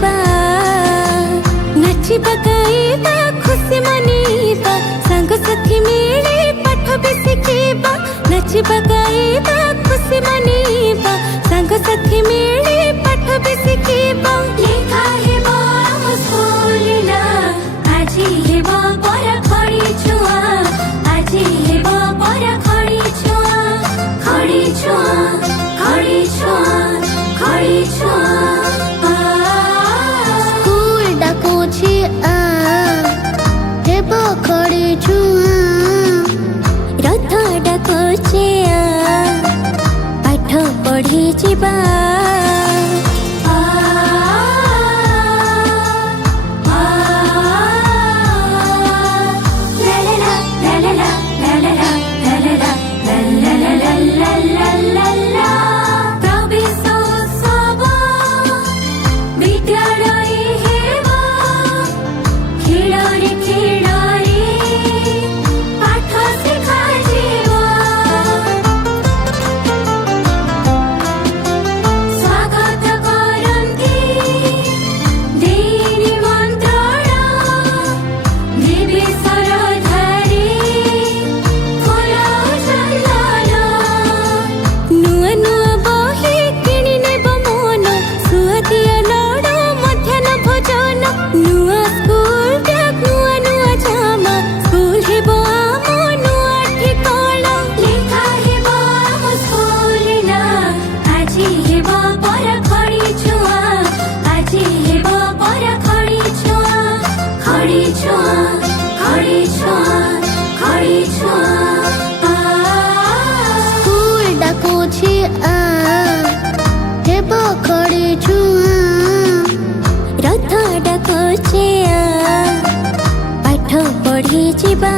ଯିବା ନାଚିବା ଗାଇବା ଖୁସି ମନେଇବା ସାଙ୍ଗସାଥି ମିଳି ପାଠ ବି ଶିଖିବା ନାଚିବା ଗାଇବା ଖୁସି ମନେଇବା ସାଙ୍ଗସାଥି ମିଳି ପାଠ ବି ଶିଖିବା ଲେଖା ହେବ ଆମ ସ୍କୁଲ ନା ଆଜି ହେବ ପରା ଖଡ଼ି ଛୁଆ ଆଜି ହେବ ପରା ଖଡ଼ି ଛୁଆ ଖଡ଼ି ଛୁଆ ଖଡ଼ି ଛୁଆ ଖଡ଼ି ଛୁଆ ସ୍କୁଲ ଡାକୁଛି ଆ ହେବ ଖଡ଼ି ଛୁଆ ରଥ ଡାକୁଛି ଆ ପାଠ ପଢ଼ି ଯିବା ସ୍କୁଲ ଡାକୁଛି ଆ ହେବ ଖଡ଼ି ଛୁଆ ରଥ ଡାକୁଛି ଆ ପାଠ ପଢ଼ି ଯିବା।